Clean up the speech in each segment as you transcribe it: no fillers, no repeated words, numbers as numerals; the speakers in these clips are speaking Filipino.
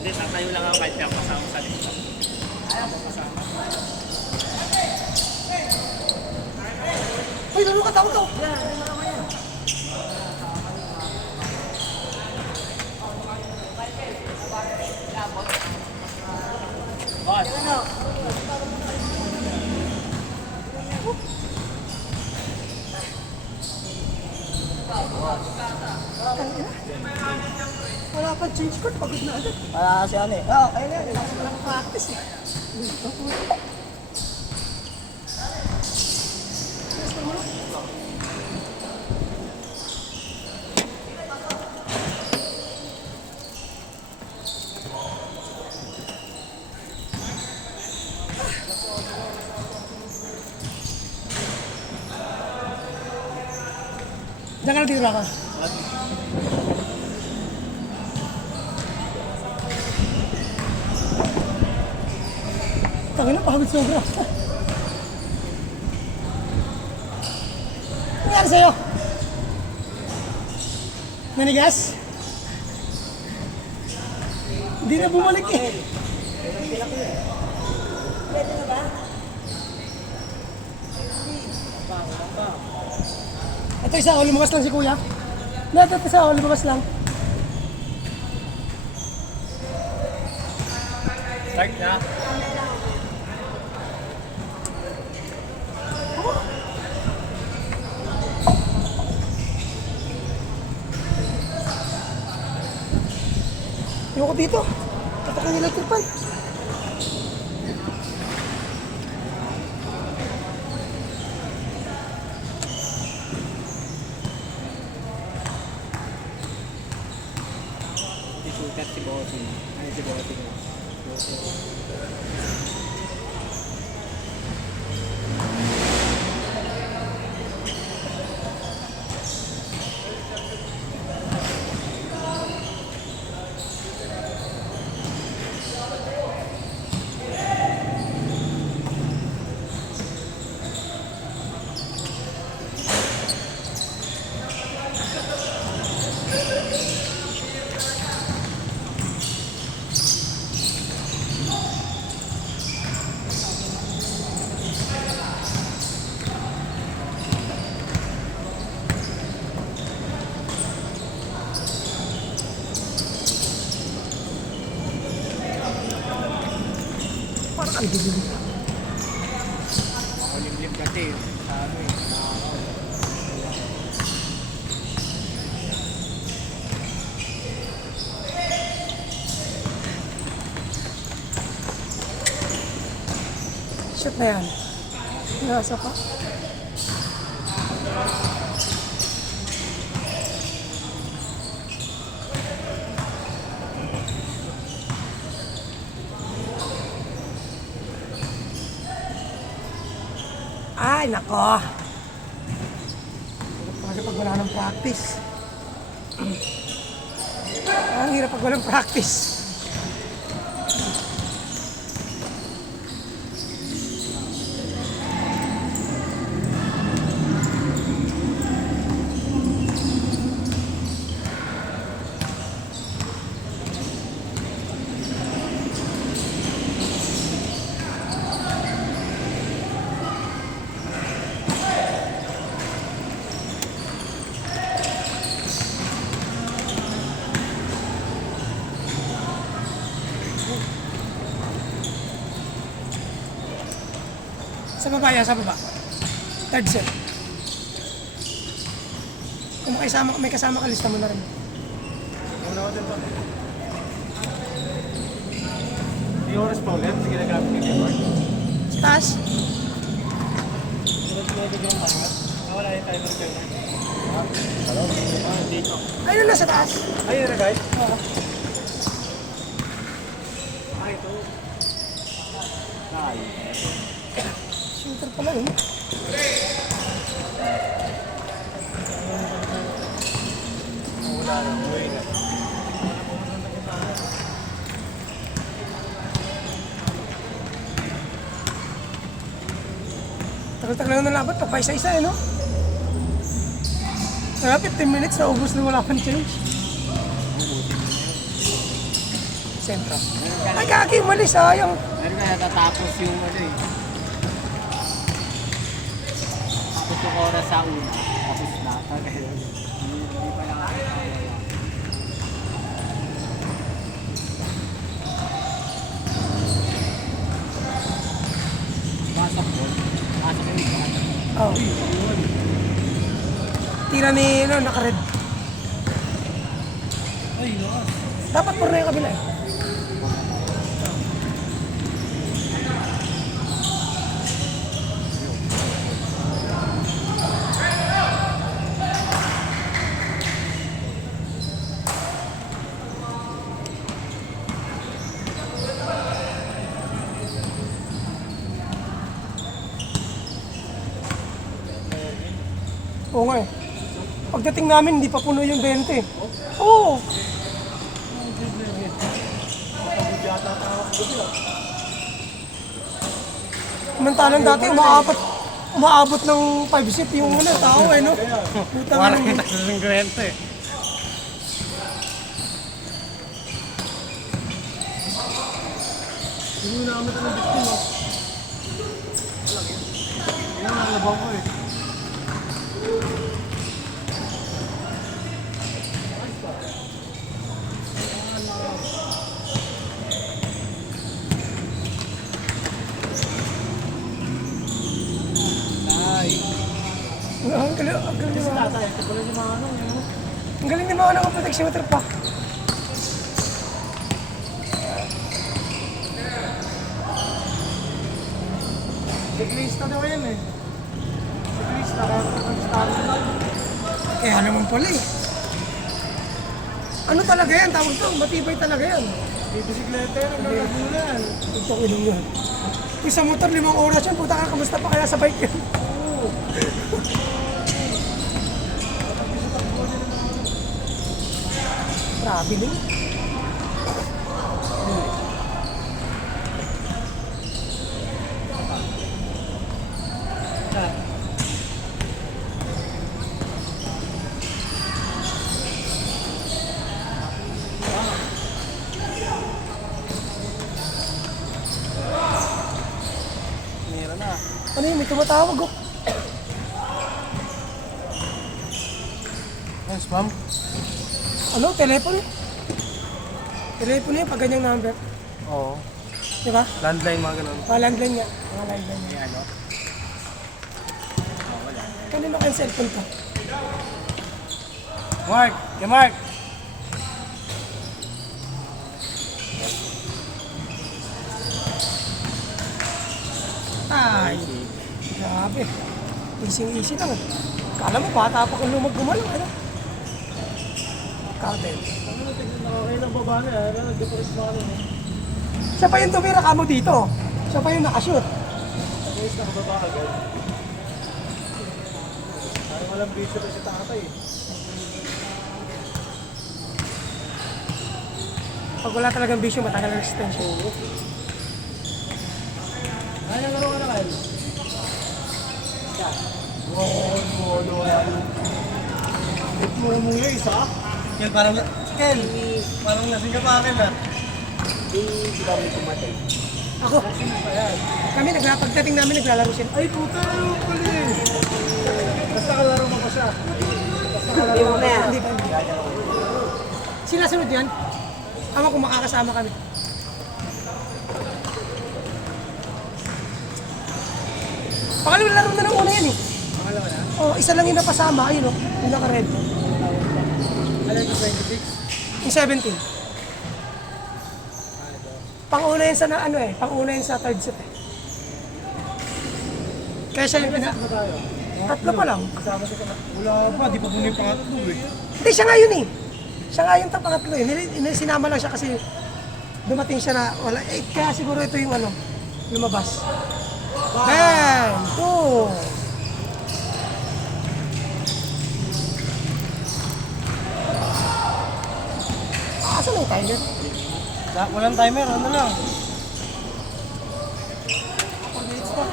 Hindi, tatayo lang ako kahit ako kasama sa lista. Ayaw mo kasama. Uy, lalo ka tao to. Boss. Wala pa change court, pagod na agad. Para kasi ano eh. Oo, ayun yan. Walang practice eh. Diyan ka na tira ka. Tangin na, pagod sobra. Ano nangyari sa'yo? Nanigas? Hindi na bumalik eh. Pwede na ba? Ito isa, lumabas lang si kuya. Ito isa, lumabas lang. Start na. Ayoko dito. Tatak ang electric pan. Isukat si Bossing. Ano si Bossing? Parang ang bibili. Makulimlim kasi sa ano eh. Shoot na yan. Nasa pa. Ay, nako. Hirap pag wala ng practice. Ang hirap pag walang practice. Sa baba yan, sa baba. Third set. Kung may kasama ka, lista mo na rin. Una ko din ba? Di oras pa ulit. Sige na graphic ni Keyboard. Sa taas. Pwede yung timer. Wala yung timer kayo na. Hello? Dito. Ayun na, sa taas. Ayun na guys. Oo. Ay, ito. Shooter pala yun. Wala na. Uy na. Tagal-tagal lang nalabat pa, pa isa-isa eh, no? Kaya 15 minutes na ubus na wala pang change. sentro. Ay, kaki, mali, sayang. Meron ka natatapos yung ano eh. Tapos yung oras sa una. Tapos na. Kaya hindi pa nakakawala. Pasok mo. Pasok yung iba. Oh. Tira ni, ano, naka-red. Ay, lakas. Dapat puro na yung kabila eh. Oo nga eh. Pagdating namin, hindi pa puno yung 20. Oo. Samantalang dati, umaabot ng 5 seat yung ano, tao eh, no? Putang Parang ina. ng kwento eh. Hindi na namin ito ng bitkin, no? Yan ang labang ko eh. Ang galing, ang galing ni Mama. Ito pala si Manong yun. Ang galing ni Mama ng protection pa. Siklista daw yan eh. Siklista, kaya nag-start na. Kaya naman pala eh. Ano talaga yan? Tawag to, matibay talaga yan. May bisikleta yan, ang naglagulan. Ito ko ilong yan. Yung sa motor, 5 oras yan. Puta ka, kamusta pa kaya sa bike yan? Grabe din. Meron na. Ano yun? May tumatawag oh. Yes, ma'am. Ano? Telepono? Telepono yun pag ganyang number. Oo. Di ba? Landline mga ganun. Mga landline niya. Mga landline niya. Ano? Kanino kayong cellphone pa? Mark! Kay Mark! Ay, grabe. Easy lang. Kala mo, bata pa kung lumag-gumalaw. Ano? Cartel. Okay lang baba na yan. Nag-depress pa kami. Siya pa yung tumira ka mo dito. Siya pa yung nakashoot. Guys, nakababa agad. Parang walang bisyo pa si tatay eh. Pag wala talagang bisyo, matagal ang extension. Kaya nga ka na kayo? Mura mong yung isa? Kel, parang lasing ka pa akin ah. Hindi kami tumatay. Ako. Kami, pagdating namin, naglalaro sila. Ay, puta! Ano pala eh? Basta kalaro mo pa siya. Hindi mo na yan. Hindi pa. Sila sunod yan. Ama kung makakasama kami. Pangalawang laro na ng una yan eh. Pangalawa na? Oh, isa lang yung napasama. Ayun o. Yung naka-red. Alam ko 26? Yung 17. Pang-una yun sa ano eh. Pang-una yun sa third set eh. Kaya siya yung Ano tayo? tatlo pa lang. Kasama siya ka. Wala pa, di pa muna yung pangatlo eh. Hindi, siya nga yun eh. Siya nga yung pangatlo eh. Sinama lang siya kasi dumating siya na wala. Eh, kaya siguro ito yung ano, lumabas. Ben! 2! Asan na yung timer? Walang timer, ano lang? 4 minutes pa.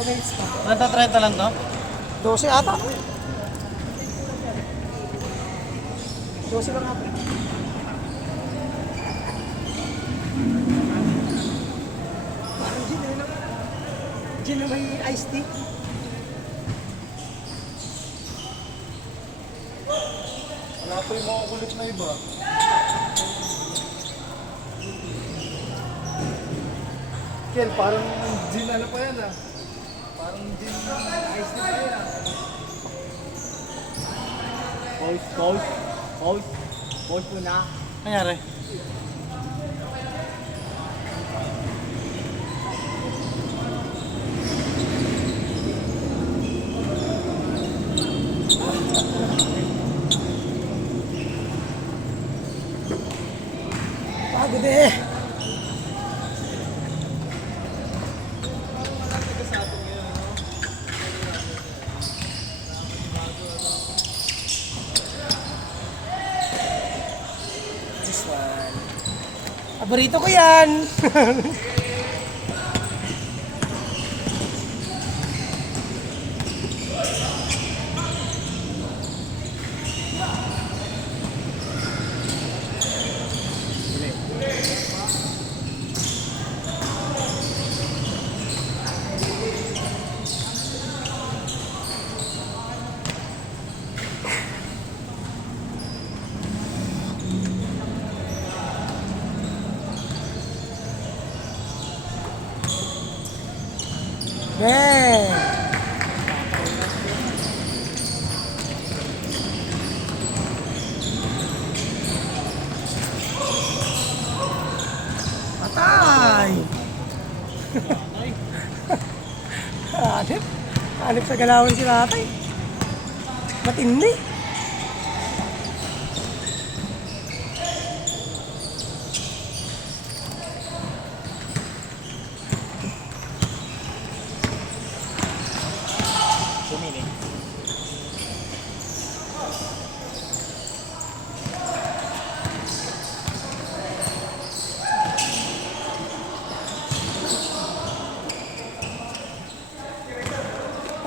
4 minutes pa. Nanta 30 lang to? 12 ata. 12 lang ata. gin na may iced tea. Wala pa yung mga kulit na iba. Ken, parang gin ano pa yan ah. Parang gin ice tea pa yan ah. Pause po na. Nangyari? Pagod eh. This one. Paborito ko yan. Bang! Patay! Hanip. Hanip sa galawan si tatay. Matindi.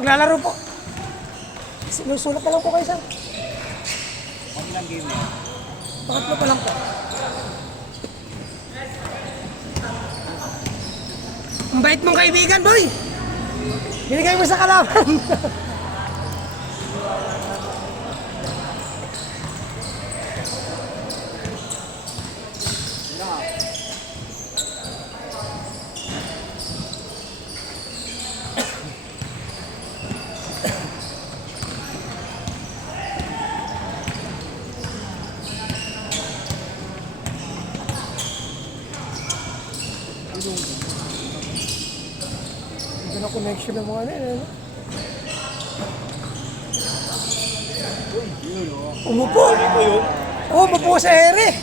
Maglalaro po. Sinusulat na lang po kayo, sir. Huwag lang game na. Pangatlo pa lang po. Ang bait mong kaibigan, boy! Binigay mo sa kalaban. Ito na connection ng mga ano, ano? Umupo! Oo, umupo sa ere.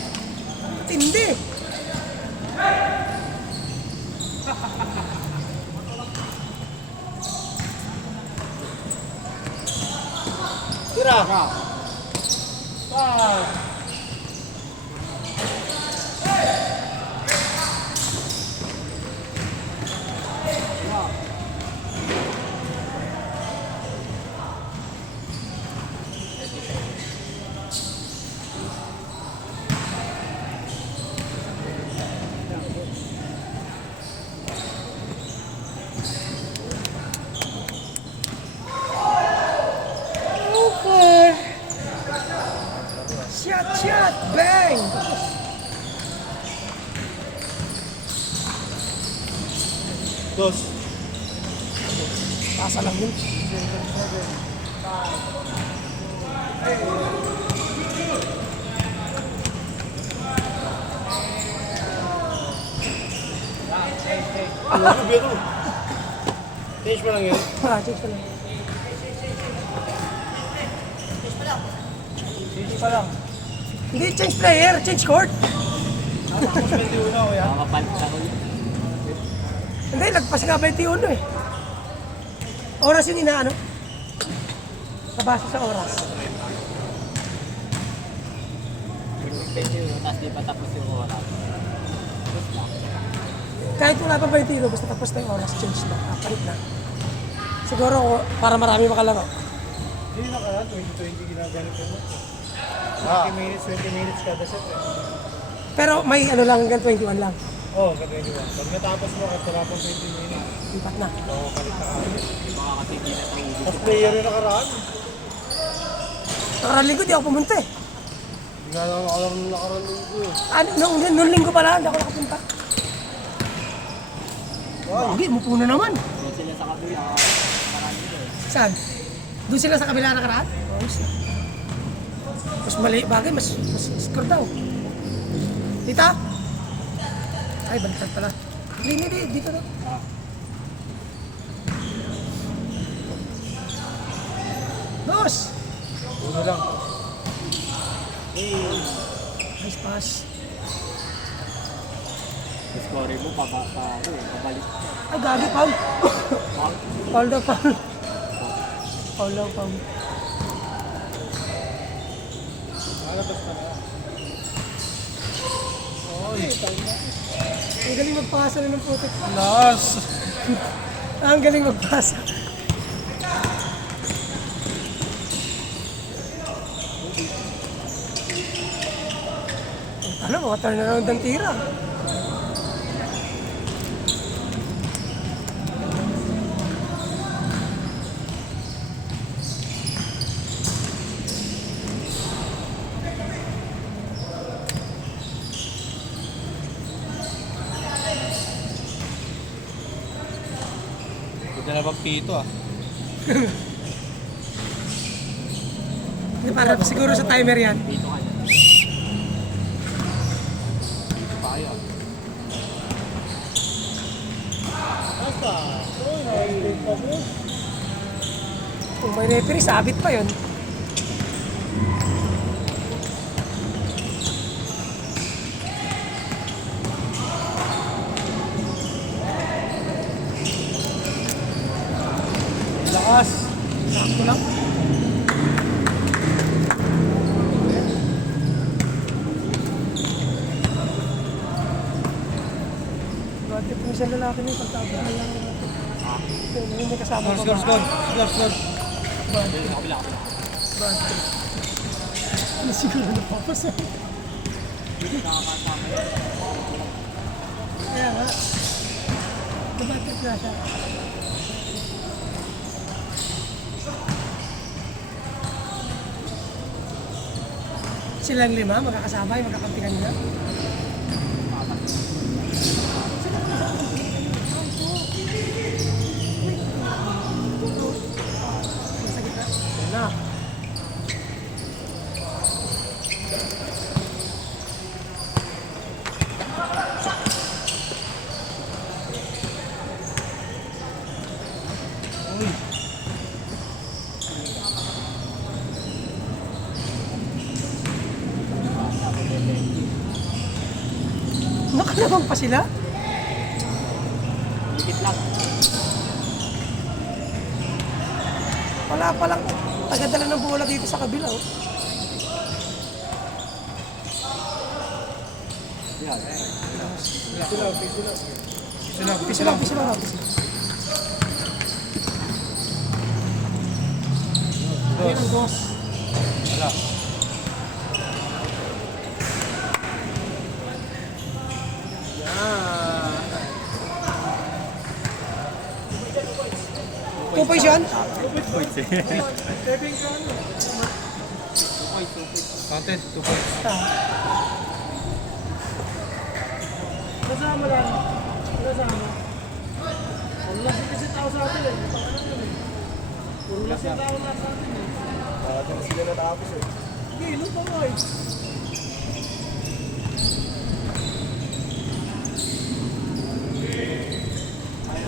Tindi. Tira! Okay. Shot, shot, bang! Dos. Pasa lang yun. Ano biro? Change mo lang yun. Check ko lang. Change pa lang. Hindi, change player, change court. Tapos 21 ako yan. Makapalit ako. Hindi, lagpas nga 21 eh. Oras yun inaano? Nabasa sa oras. Tapos di pa tapos yung oras. Kahit wala pa 21, basta tapos na yung oras, change na. Palit na. Siguro para marami makalaro. Hindi na kaya, 2020 ginagamit ko. 20 minutes kada set eh. Pero may ano lang hanggang 21 lang. Oo, kasi di ba? Pag natapos mo, at wala pang 20 minutes. Lipat na. Oo, kalit na kalit. Baka kasi hindi na tayo Mas player yung nakaraan. Nakaraan linggo, di ako pumunta eh. Hindi nga naman alam ng nakaraan linggo eh. Ano, nung linggo pala, hindi ako nakapunta. Hindi, umupo na naman. Doon sila sa kabila. Marami doon. Saan? Doon sila sa kabila nakaraan? Oo, siya. Mas mali, bagay, mas score daw. Tita? Ay, baliktad pala. Hindi, dito na. Dos! Uno lang. Nice pass. Score mo, pabalik. Ay, gagi, foul. Foul. Foul daw, foul. Foul daw, foul. Nalabas na na. Ang galing magpasa na ng putik. Last! Ang galing magpasa. Ano, mga turnaround ng tira. Ito na bang pito ah. Hindi, para siguro sa timer yan. Dito ka dyan. Tayo. Basta! Uy, na-explain pa mo. Kung may referee, sabit pa yun. Lakas! Sakto lang. Bakit po siya lalaki niya pagtapos na lang. May kasama pa ba? Score! Doon sa kabila. Bakit? Ano siguro napapasa? Kaya nga. Bakit na siya? Silang lima, magkakasabay, magkakampikan nila. Sa gitna. Yan na. Nakalabang pa sila? Dikit lang. Wala palang tagadala ng bola dito sa kabila. Oh. Yan. Pisa lang. Ayan ang dos. Wala. Two points yun? Counted, 2 points. Kasama lang. Kasama. Ang lasing kasi tao sa atin eh. Puro lasing tao na sa atin eh. Dito na sila natapos eh. Kilo pa nga eh.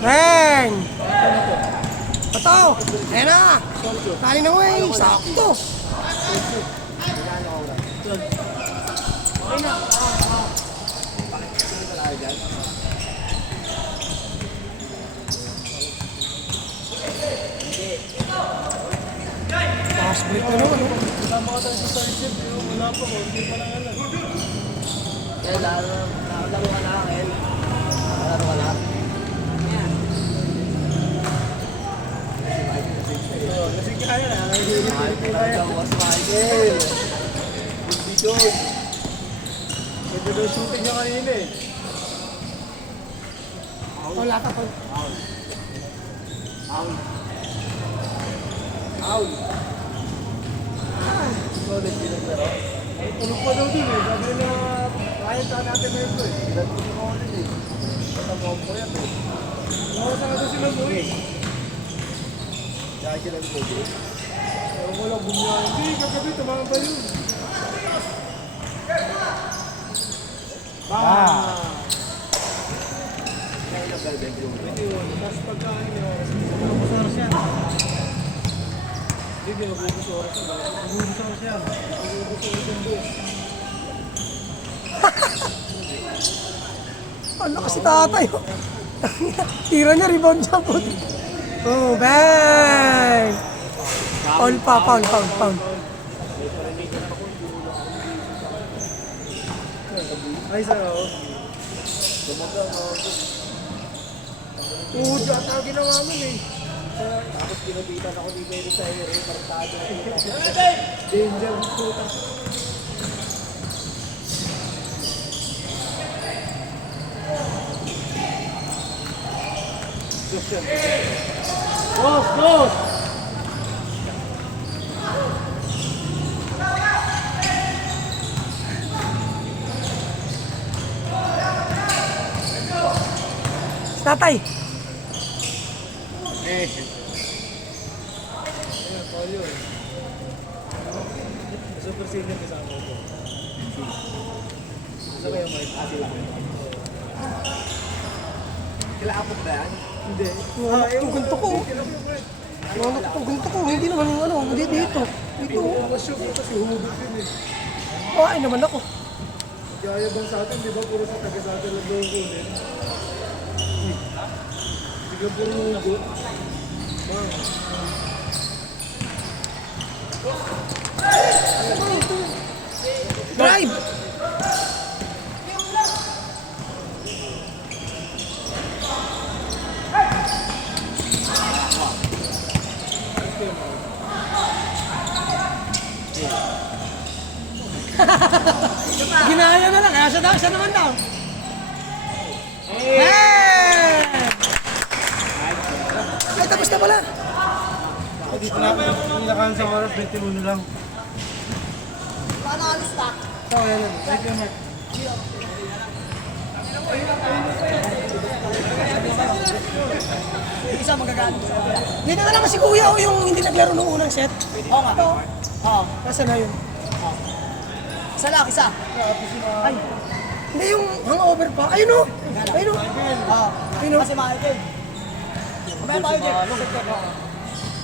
Bang! Ito! Ayan na! Tali na mo eh! Sakto! Pass break na naman, oh. Kasama ka tayo sa third shift, wala pa ko, hindi pa lang alam. Yan, laro ka na akin. Laro ka na. Lasing kaya na, nahihilip ko kaya. Mas Michael. Hindi yun. Pwede daw shooting niya kanina eh. O, lata po. Out. Solid pinagpero. Tulog pa daw din eh. Sabi nila, kahit saan natin na ito eh. Pinagpero ko ulit eh. Patamaw ko yan eh. Saan ito sila mo eh. Kaya kailan ko eh. Ewan ko lang bumiyahin. Hindi, kagabi tumama ba yun? Kaya nag-bebek yun. Hindi yun. Tapos pagkain niya, tapos oras yan. Hindi, nabubos oras yan. Nabubos oras yan. Nabubos oras yan doon. Ano kasi tatay? Oh. Tira niya, rebound niya po. Oh, bang! Foul pa, foul. Ay, sir, oh. Tumagal, oh. Oo, dyan ang ginawa mo eh. Tapos pinabitan ako dito yung sa iyo, partado. Danger, puta. Dos! Tatay! Eh. Ayun, Paul yun. Super senior kasama ko. Gusto ko yung mga sila. Sila apot ba yan? Hindi. Tugunto ko. Tugunto ko. Hindi naman yung ano, hindi dito. Dito. Masyok ko kasi hubog din eh. Ay naman ako. Kaya bang sa atin, di ba? Puro sa taga sa atin lang doon kunin. Bigla puro hubog. Drive! Ginaya na lang, kaya siya naman daw. Hey! Ay, tapos na pala. Dito na, nilakaan sa oras, 21 lang. Paano alis na? So, yan lang. Thank you, Mark. Isa magagamit. Dito na naman si Kuya o yung hindi naglaro nung unang set. Oo nga. Ito. Oo. Nasaan na yun? Isa lang, isa. Ay. Hindi yung hangover pa. Ayun o. Ayun o. Ayun o. Kasi Michael. Kumaya tayo dyan.